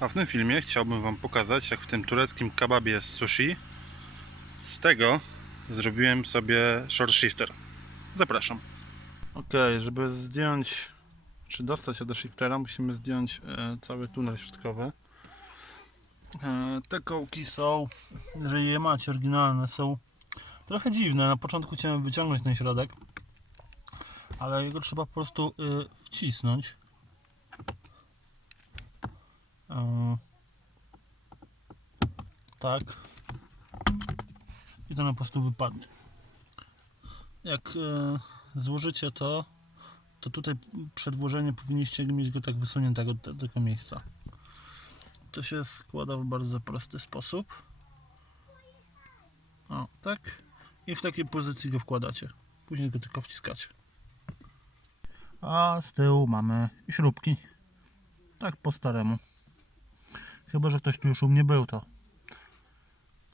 A w tym filmie chciałbym Wam pokazać, jak w tym tureckim kebabie z sushi z tego zrobiłem sobie short shifter. Zapraszam. Ok, żeby zdjąć, czy dostać się do shiftera, musimy zdjąć e, cały tunel środkowy. E, te kołki są, jeżeli je macie oryginalne, są trochę dziwne. Na początku chciałem wyciągnąć ten środek, ale jego trzeba po prostu y, wcisnąć. Tak. I to na po prostu wypadnie. Jak e, złożycie to, to tutaj przed włożeniem powinniście mieć go tak wysuniętego do tego miejsca. To się składa w bardzo prosty sposób. O, tak. I w takiej pozycji go wkładacie. Później go tylko wciskacie. A z tyłu mamy śrubki. Tak po staremu. Chyba, że ktoś tu już u mnie był, to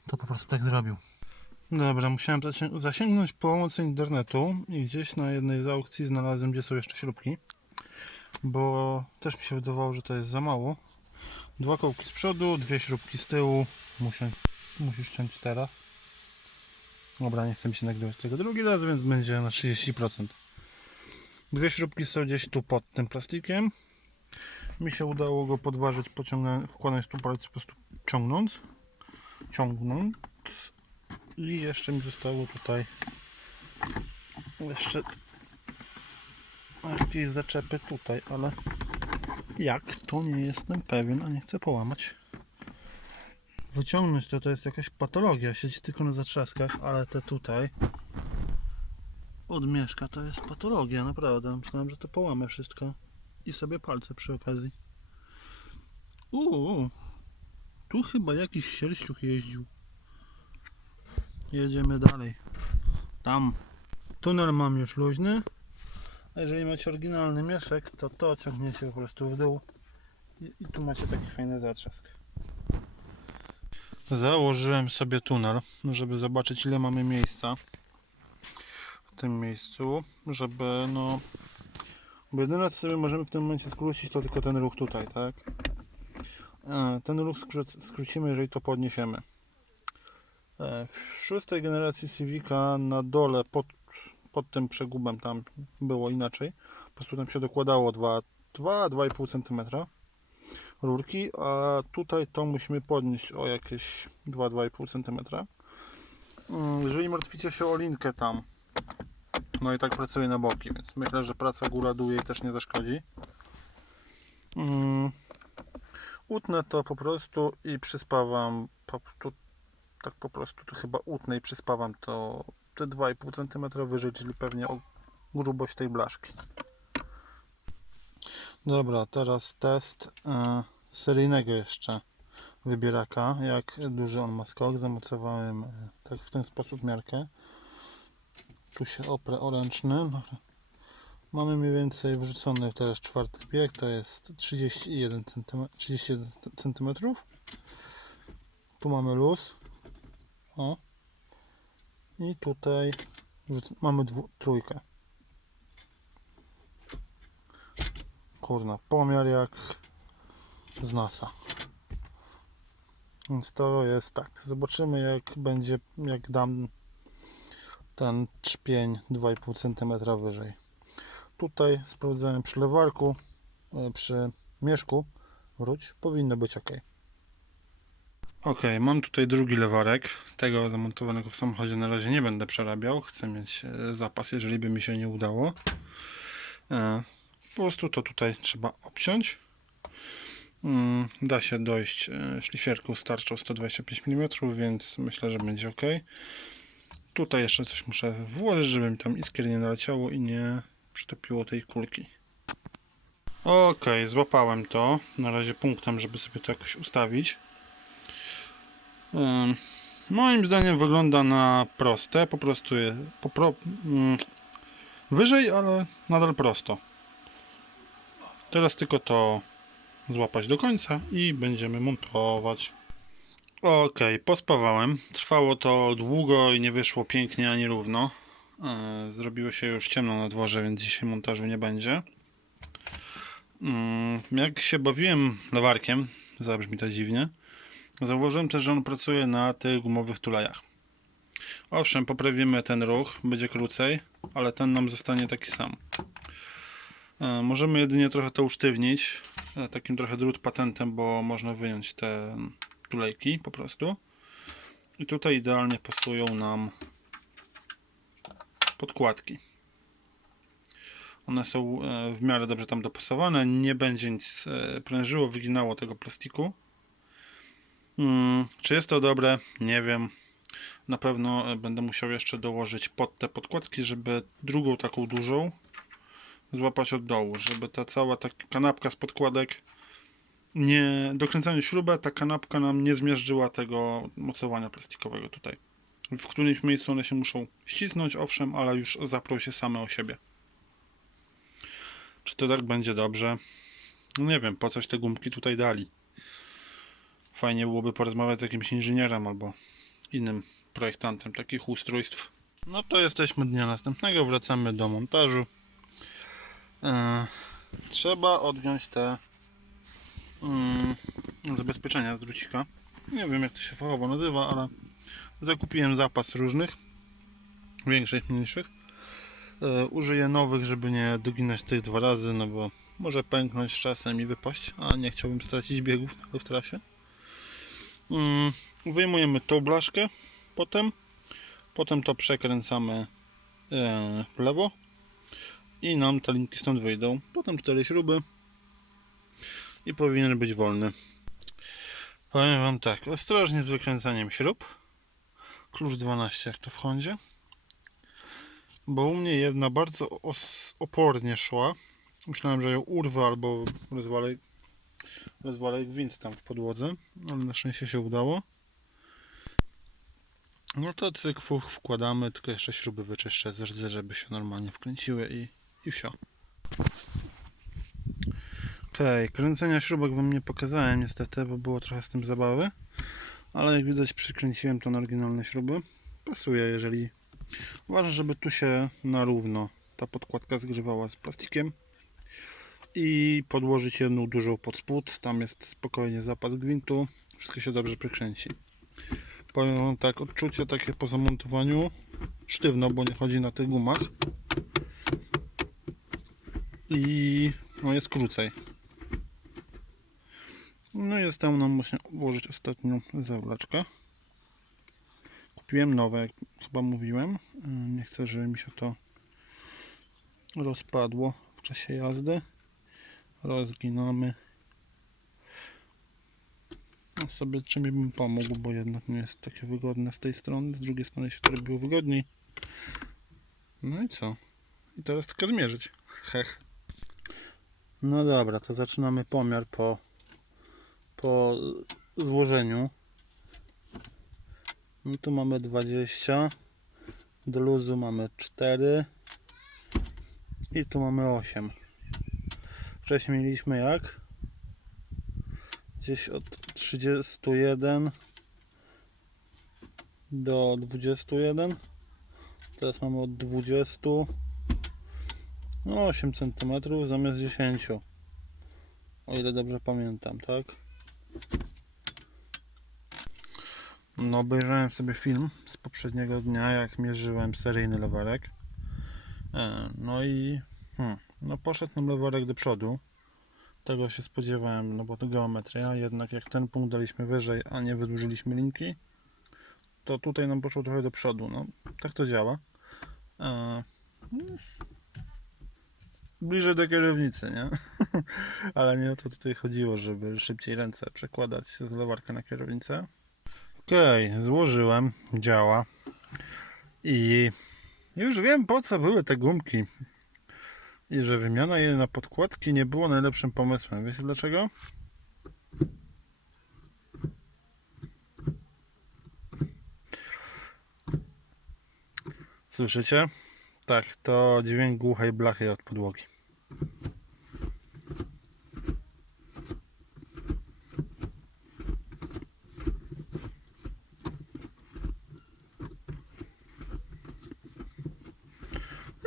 to po prostu tak zrobił. Dobra, musiałem zasię- zasięgnąć pomocy internetu i gdzieś na jednej z aukcji znalazłem, gdzie są jeszcze śrubki, bo też mi się wydawało, że to jest za mało. Dwa kołki z przodu, dwie śrubki z tyłu. Muszę, musisz ciąć teraz. Dobra, nie chcę mi się nagrywać tego drugi raz, więc będzie na 30%. Dwie śrubki są gdzieś tu pod tym plastikiem. Mi się udało go podważyć, wkładając tu palce po prostu ciągnąc. Ciągnąc. I jeszcze mi zostało tutaj jeszcze jakieś zaczepy tutaj, ale jak to nie jestem pewien, a nie chcę połamać. Wyciągnąć to to jest jakaś patologia, siedzi tylko na zatrzaskach, ale te tutaj od mieszka to jest patologia, naprawdę. Myślałem, że to połamę wszystko i sobie palce przy okazji. Uuu, tu chyba jakiś sierściuch jeździł. Jedziemy dalej. Tam. Tunel mam już luźny. A jeżeli macie oryginalny mieszek, to to ciągniecie po prostu w dół. I, i tu macie taki fajny zatrzask. Założyłem sobie tunel, żeby zobaczyć ile mamy miejsca w tym miejscu, żeby no bo jedyne co sobie możemy w tym momencie skrócić to tylko ten ruch tutaj, tak? Ten ruch skró- skrócimy, jeżeli to podniesiemy. E, W szóstej generacji Civica na dole pod, pod tym przegubem tam było inaczej. Po prostu tam się dokładało 2-2,5 cm rurki, a tutaj to musimy podnieść o jakieś 2-2,5 cm. Mm, Jeżeli martwicie się o linkę tam, no i tak pracuje na boki, więc myślę, że praca góra-dół jej też nie zaszkodzi. Mm, Utnę to po prostu i przyspawam po, tu, tak po prostu tu chyba utnę i przyspawam to te 2,5 cm wyżej, czyli pewnie o grubość tej blaszki. Dobra, teraz test e, seryjnego jeszcze wybieraka, jak duży on ma skok. Zamocowałem e, tak w ten sposób miarkę. Tu się oprę oręczny. Dobra. Mamy mniej więcej wrzucony teraz czwarty bieg, to jest 31 cm. 31 cm. Tu mamy luz. O. I tutaj mamy dwu, trójkę. Kurna, pomiar jak z NASA. Więc to jest tak. Zobaczymy jak będzie, jak dam ten trzpień 2,5 cm wyżej. Tutaj sprawdzałem przy lewarku, e, przy mieszku. Wróć, powinno być ok. Ok, mam tutaj drugi lewarek. Tego zamontowanego w samochodzie na razie nie będę przerabiał. Chcę mieć e, zapas, jeżeli by mi się nie udało. E, Po prostu to tutaj trzeba obciąć. Mm, Da się dojść szlifierką starczą 125 mm, więc myślę, że będzie ok. Tutaj jeszcze coś muszę włożyć, żeby mi tam iskier nie naleciało i nie przytopiło tej kulki. Ok, złapałem to. Na razie punktem, żeby sobie to jakoś ustawić. Ym, Moim zdaniem wygląda na proste. Po prostu jest pro, mm, wyżej, ale nadal prosto. Teraz tylko to złapać do końca i będziemy montować. Ok, pospawałem. Trwało to długo i nie wyszło pięknie ani równo. E, Zrobiło się już ciemno na dworze, więc dzisiaj montażu nie będzie. Mm, Jak się bawiłem lewarkiem, zabrzmi to dziwnie. Zauważyłem też, że on pracuje na tych gumowych tulejach. Owszem, poprawimy ten ruch, będzie krócej, ale ten nam zostanie taki sam. E, Możemy jedynie trochę to usztywnić, e, takim trochę drut patentem, bo można wyjąć te tulejki po prostu. I tutaj idealnie pasują nam podkładki. One są e, w miarę dobrze tam dopasowane, nie będzie nic e, prężyło, wyginało tego plastiku. Mm, czy jest to dobre? Nie wiem. Na pewno e, będę musiał jeszcze dołożyć pod te podkładki, żeby drugą taką dużą złapać od dołu, żeby ta cała ta kanapka z podkładek nie dokręcając śrubę, ta kanapka nam nie zmiażdżyła tego mocowania plastikowego tutaj. W którymś miejscu one się muszą ścisnąć, owszem, ale już zaprą się same o siebie. Czy to tak będzie dobrze? No nie wiem, po coś te gumki tutaj dali. Fajnie byłoby porozmawiać z jakimś inżynierem albo innym projektantem takich ustrojstw. No to jesteśmy dnia następnego, wracamy do montażu. Eee, trzeba odjąć te mm, zabezpieczenia z drucika. Nie wiem jak to się fachowo nazywa, ale zakupiłem zapas różnych, większych, mniejszych. E, użyję nowych, żeby nie doginać tych dwa razy, no bo może pęknąć czasem i wypaść, a nie chciałbym stracić biegów w trasie. Mm, wyjmujemy tą blaszkę, potem, potem to przekręcamy e, w lewo i nam te linki stąd wyjdą. Potem cztery śruby i powinien być wolny. Powiem Wam tak, ostrożnie z wykręcaniem śrub. Klucz 12 jak to w Hondzie. Bo u mnie jedna bardzo opornie szła. Myślałem, że ją urwę albo rozwalę, rozwalę gwint tam w podłodze, ale na szczęście się udało. No to cyk, wkładamy, tylko jeszcze śruby wyczyszczę z rdzy, żeby się normalnie wkręciły i, i wsio. Okej, kręcenia śrubek wam nie pokazałem niestety, bo było trochę z tym zabawy. Ale jak widać przykręciłem to na oryginalne śruby. Pasuje, jeżeli Ważne, żeby tu się na równo ta podkładka zgrzewała z plastikiem i podłożyć jedną dużą pod spód. Tam jest spokojnie zapas gwintu. Wszystko się dobrze przykręci. Powiem wam tak, odczucie takie po zamontowaniu sztywno, bo nie chodzi na tych gumach. I no jest krócej. No i zostało nam właśnie włożyć ostatnią zawleczkę. Kupiłem nowe, jak chyba mówiłem. Yy, Nie chcę, żeby mi się to rozpadło w czasie jazdy. Rozginamy. A sobie czym bym pomógł, bo jednak nie jest takie wygodne z tej strony. Z drugiej strony się to robiło wygodniej. No i co? I teraz tylko zmierzyć. Hech. No dobra, to zaczynamy pomiar po, po złożeniu. No tu mamy 20. Do luzu mamy 4. I tu mamy 8. Wcześniej mieliśmy jak? Gdzieś od 31 do 21. Teraz mamy od 20 no 8 cm zamiast 10. O ile dobrze pamiętam, tak? No, obejrzałem sobie film z poprzedniego dnia, jak mierzyłem seryjny lewarek. E, No i hmm, no poszedł nam lewarek do przodu. Tego się spodziewałem, no bo to geometria. Jednak jak ten punkt daliśmy wyżej, a nie wydłużyliśmy linki, to tutaj nam poszło trochę do przodu. No, tak to działa. E, mm, Bliżej do kierownicy, nie? Ale nie o to tutaj chodziło, żeby szybciej ręce przekładać z lewarka na kierownicę. Okej, złożyłem, działa. I już wiem po co były te gumki. I że wymiana je na podkładki nie było najlepszym pomysłem. Wiecie dlaczego? Słyszycie? Tak, to dźwięk głuchej blachy od podłogi.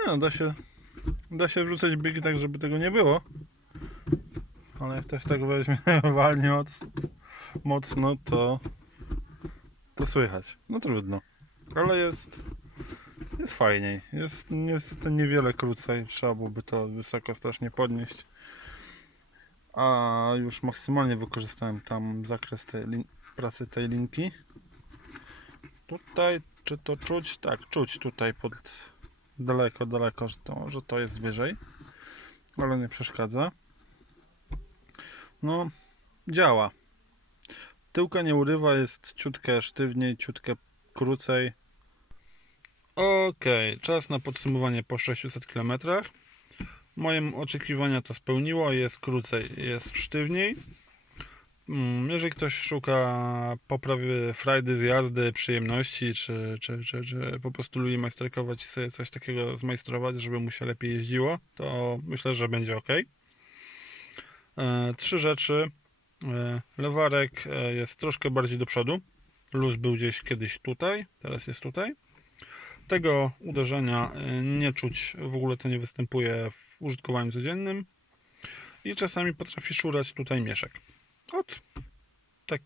No, da się, da się wrzucać biegi tak, żeby tego nie było. ale jak ktoś tak weźmie, walnie moc, mocno, to to słychać. No trudno, ale jest jest fajniej. Jest niestety niewiele krócej, trzeba byłoby to wysoko strasznie podnieść. A już maksymalnie wykorzystałem tam zakres tej pracy tej linki. Tutaj, czy to czuć? Tak, czuć tutaj pod daleko, daleko, że to, że to jest wyżej, ale nie przeszkadza. No, działa. Tyłka nie urywa, jest ciutkę sztywniej, ciutkę krócej. Okej, czas na podsumowanie po 600 km. Moje oczekiwania to spełniło, jest krócej, jest sztywniej. Mm, Jeżeli ktoś szuka poprawy frajdy z jazdy, przyjemności, czy, czy, czy, czy po prostu lubi majsterkować i sobie coś takiego zmajstrować, żeby mu się lepiej jeździło, to myślę, że będzie ok. Trzy rzeczy. E, Lewarek e, jest troszkę bardziej do przodu. Luz był gdzieś kiedyś tutaj, teraz jest tutaj. Tego uderzenia e, nie czuć, w ogóle to nie występuje w użytkowaniu codziennym. I czasami potrafi szurać tutaj mieszek. Tak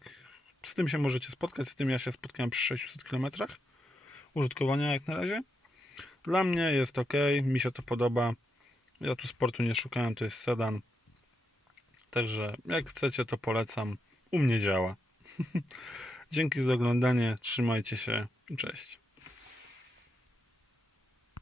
z tym się możecie spotkać, z tym ja się spotkałem przy 600 km użytkowania jak na razie. Dla mnie jest ok, mi się to podoba. Ja tu sportu nie szukałem, to jest sedan. Także jak chcecie, to polecam. U mnie działa. Dzięki za oglądanie, trzymajcie się, cześć.